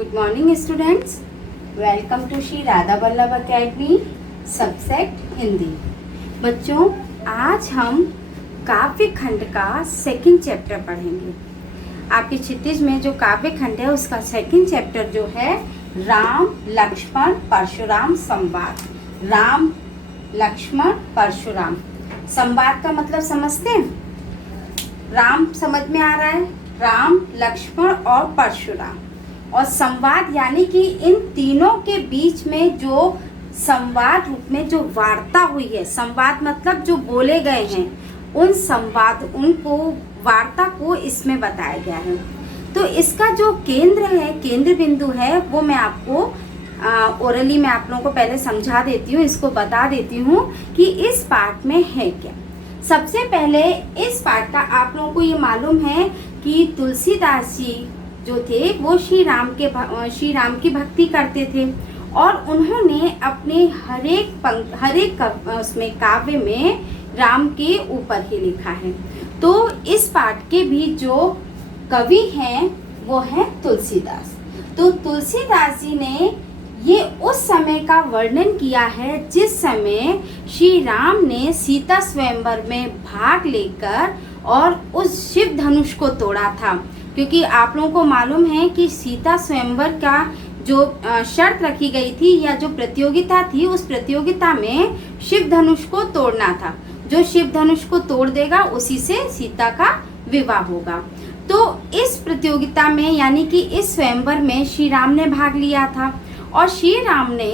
Good morning students, welcome to Shri Radha Vallabh academy subject Hindi. बच्चों, आज हम काव्य खंड का सेकंड चैप्टर पढ़ेंगे। आपके क्षितिज में जो काव्य खंड है उसका सेकंड चैप्टर जो है राम लक्ष्मण परशुराम संवाद। राम लक्ष्मण परशुराम संवाद का मतलब समझते हैं? राम समझ में आ रहा है, राम लक्ष्मण और परशुराम, और संवाद यानी कि इन तीनों के बीच में जो संवाद रूप में जो वार्ता हुई है। संवाद मतलब जो बोले गए हैं, उन संवाद उनको वार्ता को इसमें बताया गया है। तो इसका जो केंद्र है, केंद्र बिंदु है, वो मैं आपको ओरली में आप लोगों को पहले समझा देती हूँ, इसको बता देती हूँ कि इस पाठ में है क्या। सबसे पहले इस पाठ का आप लोगों को ये मालूम है कि तुलसीदास जी जो थे वो श्री राम की भक्ति करते थे, और उन्होंने अपने हर एक उसमें काव्य में राम के ऊपर ही लिखा है। तो इस पाठ के भी जो कवि हैं वो हैं तुलसीदास। तो तुलसीदास जी ने ये उस समय का वर्णन किया है जिस समय श्री राम ने सीता स्वयंवर में भाग लेकर और उस शिव धनुष को तोड़ा था। क्योंकि आप लोगों को मालूम है कि सीता स्वयंवर का जो शर्त रखी गई थी या जो प्रतियोगिता थी, उस प्रतियोगिता में शिव धनुष को तोड़ना था। जो शिव धनुष को तोड़ देगा उसी से सीता का विवाह होगा। तो इस प्रतियोगिता में यानी कि इस स्वयंवर में श्री राम ने भाग लिया था और श्री राम ने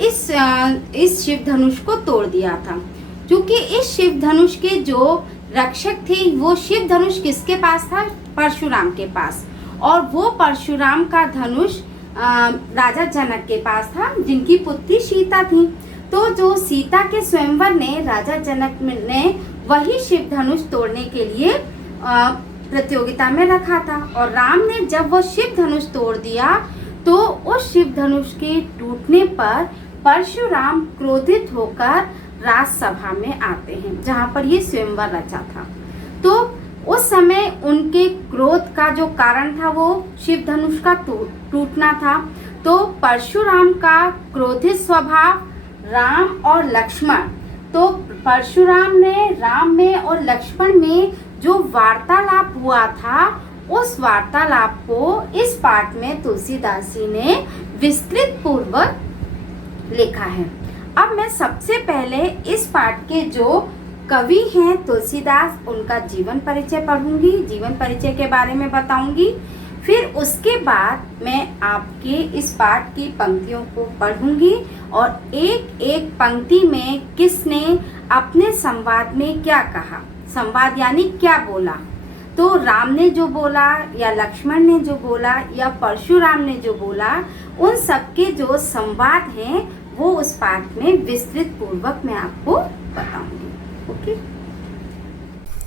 इस शिव धनुष को तोड़ दिया था। क्योंकि इस शिव धनुष के जो रक्षक थे, वो शिव धनुष किसके पास था? परशुराम के पास। और वो परशुराम का धनुष राजा जनक के पास था, जिनकी पुत्री सीता थी। तो जो सीता के स्वयंवर ने राजा जनक ने वही शिव धनुष तोड़ने के लिए प्रतियोगिता में रखा था, और राम ने जब वो शिव धनुष तोड़ दिया तो उस शिव धनुष के टूटने पर परशुराम क्रोधित होकर राजसभा में आते हैं, जहाँ पर ये स्वयंवर रचा था। तो उस समय उनके क्रोध का जो कारण था वो शिव धनुष का टूटना था। तो परशुराम का क्रोधित स्वभाव, राम और लक्ष्मण, तो परशुराम ने राम में और लक्ष्मण में जो वार्तालाप हुआ था, उस वार्तालाप को इस पाठ में तुलसीदास जी ने विस्तृत पूर्वक लिखा है। अब मैं सबसे पहले इस पाठ के जो कवि हैं तुलसीदास, उनका जीवन परिचय पढ़ूंगी, जीवन परिचय के बारे में बताऊंगी। फिर उसके बाद मैं आपके इस पाठ की पंक्तियों को पढ़ूंगी और एक एक पंक्ति में किसने अपने संवाद में क्या कहा, संवाद यानी क्या बोला। तो राम ने जो बोला या लक्ष्मण ने जो बोला या परशुराम ने जो बोला, उन सबके जो संवाद हैं वो उस पाठ में विस्तृत पूर्वक मैं आपको बताऊंगी। ओके,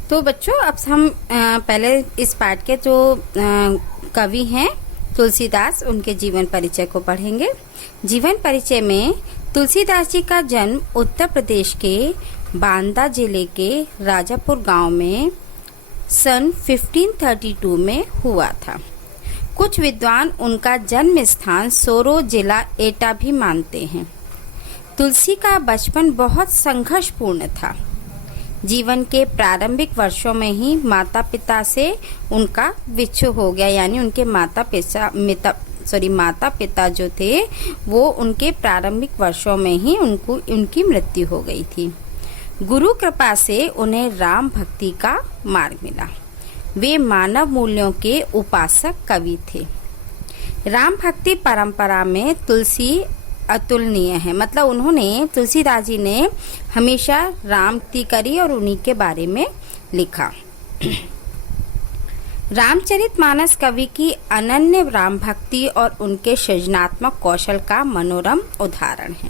तो बच्चों अब हम पहले इस पाठ के जो कवि हैं तुलसीदास, उनके जीवन परिचय को पढ़ेंगे। जीवन परिचय में तुलसीदास जी का जन्म उत्तर प्रदेश के बांदा जिले के राजापुर गांव में सन 1532 में हुआ था। कुछ विद्वान उनका जन्म स्थान सोरो जिला एटा भी मानते हैं। तुलसी का बचपन बहुत संघर्षपूर्ण था। जीवन के प्रारंभिक वर्षों में ही माता पिता से उनका विच्छेद हो गया, यानी उनके माता पिता जो थे वो उनके प्रारंभिक वर्षों में ही उनकी मृत्यु हो गई थी। गुरु कृपा से उन्हें राम भक्ति का मार्ग मिला। वे मानव मूल्यों के उपासक कवि थे। राम भक्ति परंपरा में तुलसी अतुलनीय है, मतलब उन्होंने तुलसीदास जी ने हमेशा राम भक्ति करी और उन्हीं के बारे में लिखा। रामचरितमानस कवि की अनन्य राम भक्ति और उनके सृजनात्मक कौशल का मनोरम उदाहरण है।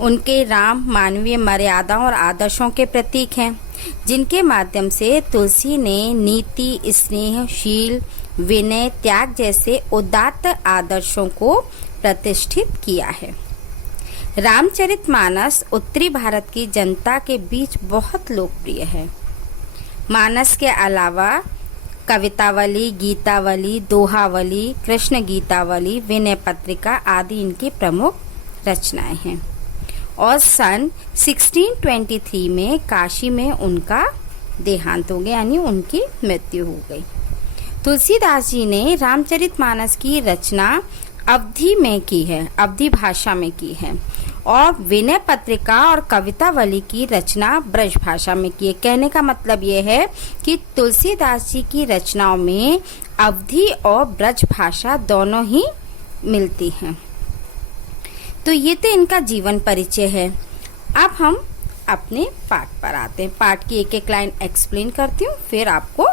उनके राम मानवीय मर्यादाओं और आदर्शों के प्रतीक हैं, जिनके माध्यम से तुलसी ने नीति, स्नेह, शील, विनय, त्याग जैसे उदात्त आदर्शों को प्रतिष्ठित किया है। रामचरितमानस उत्तरी भारत की जनता के बीच बहुत लोकप्रिय है। मानस के अलावा कवितावली, गीतावली, दोहावली, कृष्ण गीतावली, विनय पत्रिका आदि इनकी प्रमुख रचनाएं हैं। और सन 1623 में काशी में उनका देहांत हो गया, यानी उनकी मृत्यु हो गई। तुलसीदास जी ने रामचरितमानस की रचना अवधी में की है, अवधी भाषा में की है, और विनय पत्रिका और कवितावली की रचना ब्रज भाषा में की है। कहने का मतलब ये है कि तुलसीदास जी की रचनाओं में अवधी और ब्रज भाषा दोनों ही मिलती हैं। तो ये तो इनका जीवन परिचय है। अब हम अपने पाठ पर आते हैं। पाठ की एक एक लाइन एक्सप्लेन करती हूँ, फिर आपको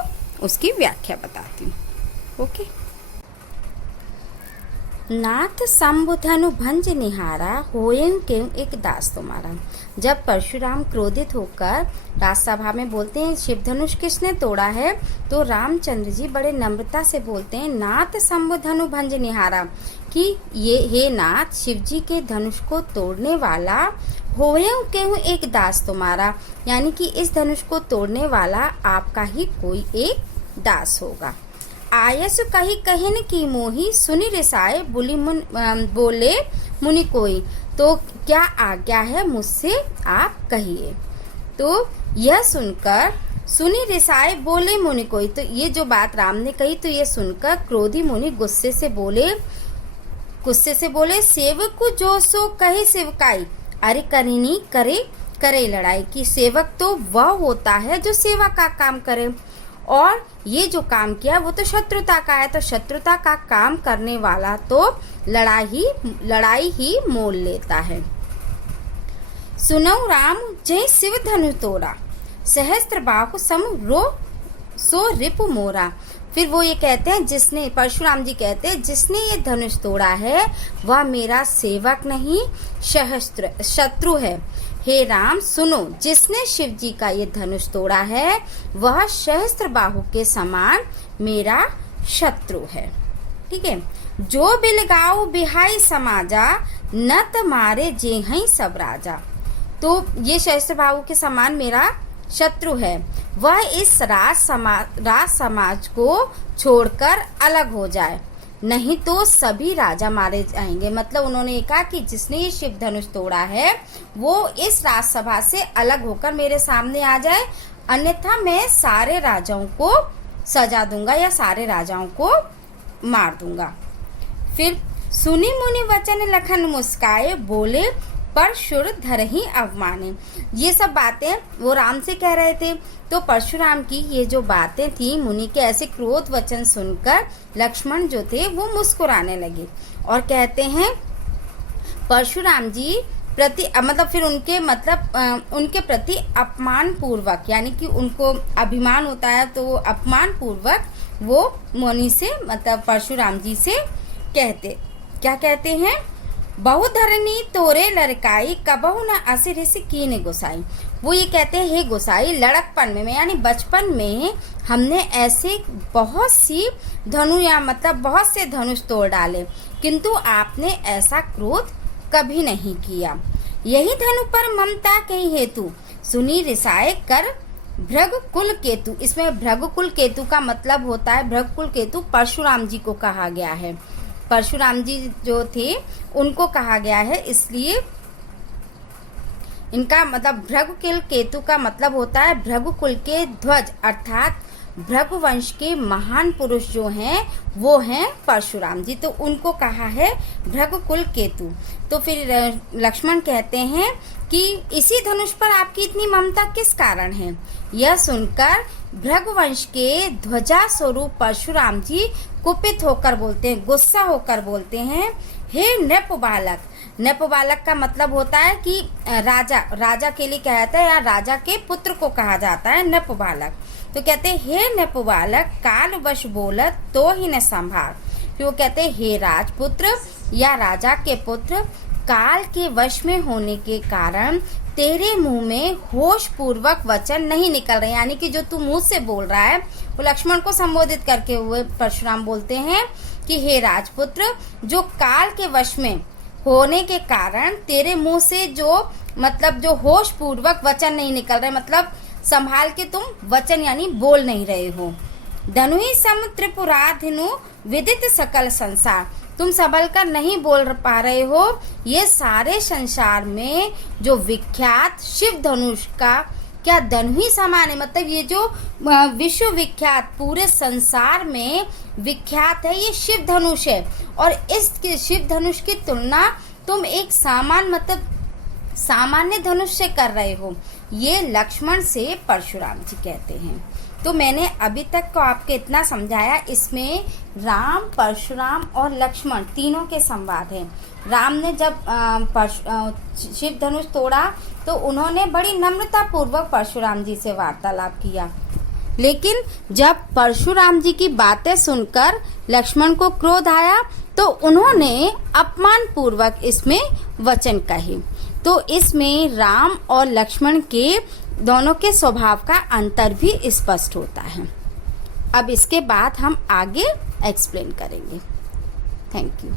उसकी व्याख्या बताती हूँ। ओके। नाथ शंभुधनु भंज निहारा, होएं क्यों एक दास तुम्हारा। जब परशुराम क्रोधित होकर राजसभा में बोलते हैं शिव धनुष किसने तोड़ा है, तो रामचंद्र जी बड़े नम्रता से बोलते हैं नाथ शंभुधनु भंज निहारा, कि ये हे नाथ शिव जी के धनुष को तोड़ने वाला, होएं क्यों एक दास तुम्हारा, यानी कि इस धनुष को तोड़ने वाला आपका ही कोई एक दास होगा। आयस कही कहन की मोही, सुनि रिसाए बोले मुनि कोई, तो क्या आज्ञा है मुझसे आप कहिए। तो यह सुनकर सुनि रिसाए बोले मुनि कोई, तो ये जो बात राम ने कही, तो ये सुनकर क्रोधी मुनि गुस्से से बोले सेवक को जो सो कहे सेवकाई, अरे करिनी करे लड़ाई, कि सेवक तो वह होता है जो सेवा का काम करे, और ये जो काम किया वो तो शत्रुता का है, तो शत्रुता का काम करने वाला तो लड़ाई ही मोल लेता है। सुनो राम जय शिव धनु तोड़ा, सहस्त्र बाहु सम रो सो रिपु मोरा। फिर वो ये कहते हैं, जिसने परशुराम जी कहते हैं जिसने ये धनुष तोड़ा है वह मेरा सेवक नहीं शत्रु है। हे राम सुनो, जिसने शिव जी का ये धनुष तोड़ा है वह सहस्त्र बाहु के समान मेरा शत्रु है। ठीक है। जो बिलगाओ बिहाई समाजा, नत मारे जेहई सब राजा। तो ये सहस्त्र बाहु के समान मेरा शत्रु है, वह इस राज समाज को छोड़कर अलग हो जाए, नहीं तो सभी राजा मारे जाएंगे। मतलब उन्होंने कहा कि जिसने ये शिव धनुष तोड़ा है वो इस राजसभा से अलग होकर मेरे सामने आ जाए, अन्यथा मैं सारे राजाओं को सजा दूंगा या सारे राजाओं को मार दूंगा। फिर सुनी मुनि वचन लखन मुस्काए, बोले परशुर धरहि अवमाने। ये सब बातें वो राम से कह रहे थे, तो परशुराम की ये जो बातें थी, मुनि के ऐसे क्रोध वचन सुनकर लक्ष्मण जो थे वो मुस्कुराने लगे और कहते हैं परशुराम जी प्रति मतलब फिर उनके प्रति अपमान पूर्वक, यानी कि उनको अभिमान होता है तो अपमान पूर्वक वो मुनि से मतलब परशुराम जी से क्या कहते हैं, बहुधरनी तोरे लड़काई, कबहु न असिर ऋषि कीने गोसाई। वो ये कहते हैं हे गोसाई, लड़कपन में यानी बचपन में हमने ऐसे बहुत सी धनु या मतलब बहुत से धनुष तोड़ डाले, किंतु आपने ऐसा क्रोध कभी नहीं किया। यही धनु पर ममता कहीं हेतु, सुनी रिसाए कर भृगकुल केतु। इसमें भृगकुल केतु का मतलब होता है, भृगकुल केतु परशुराम जी को कहा गया है। परशुराम जी जो थे उनको कहा गया है, इसलिए इनका मतलब भृगकुल केतु का मतलब होता है भृगुकुल के ध्वज, अर्थात भृगुवंश के महान पुरुष जो हैं वो हैं परशुराम जी, तो उनको कहा है भृगुकुल केतु। तो फिर लक्ष्मण कहते हैं कि इसी धनुष पर आपकी इतनी ममता किस कारण है। यह सुनकर भृगुवंश के ध्वजा स्वरूप परशुराम जी कुपित होकर बोलते हैं, गुस्सा होकर बोलते हैं, हे नृप बालक। नृप बालक का मतलब होता है कि राजा के लिए कहा जाता है या राजा के पुत्र को कहा जाता है नृप बालक। तो कहते हैं हे नृप बालक, काल वश बोलत तो ही न संभाल। फिर वो कहते हैं हे राजपुत्र या राजा के पुत्र, काल के वश में होने के कारण तेरे मुंह में होश पूर्वक वचन नहीं निकल रहे, यानी कि जो तू मुंह से बोल रहा है वो लक्ष्मण को संबोधित करके हुए परशुराम बोलते हैं कि हे राजपुत्र, जो काल के वश में होने के कारण तेरे मुंह से जो होश पूर्वक वचन नहीं निकल रहे, मतलब संभाल के तुम वचन यानी बोल नहीं रहे हो। धनुहि सम त्रिपुराधिनु विदित सकल संसार। तुम सबल कर नहीं बोल पा रहे हो, ये सारे संसार में जो विख्यात शिव धनुष का क्या धनुहि समान है, मतलब ये जो विश्व विख्यात पूरे संसार में विख्यात है, ये शिव धनुष है। और इस शिव धनुष की तुलना तुम एक सामान्य धनुष से कर रहे हो। ये लक्ष्मण से परशुराम जी कहते हैं। तो मैंने अभी तक को आपको इतना समझाया। इसमें राम, परशुराम और लक्ष्मण तीनों के संवाद हैं। राम ने जब शिव धनुष तोड़ा तो उन्होंने बड़ी नम्रता पूर्वक परशुराम जी से वार्तालाप किया, लेकिन जब परशुराम जी की बातें सुनकर लक्ष्मण को क्रोध आया तो उन्होंने अपमान पूर्वक इसमें वचन कहे। तो इसमें राम और लक्ष्मण के दोनों के स्वभाव का अंतर भी स्पष्ट होता है। अब इसके बाद हम आगे एक्सप्लेन करेंगे। Thank you.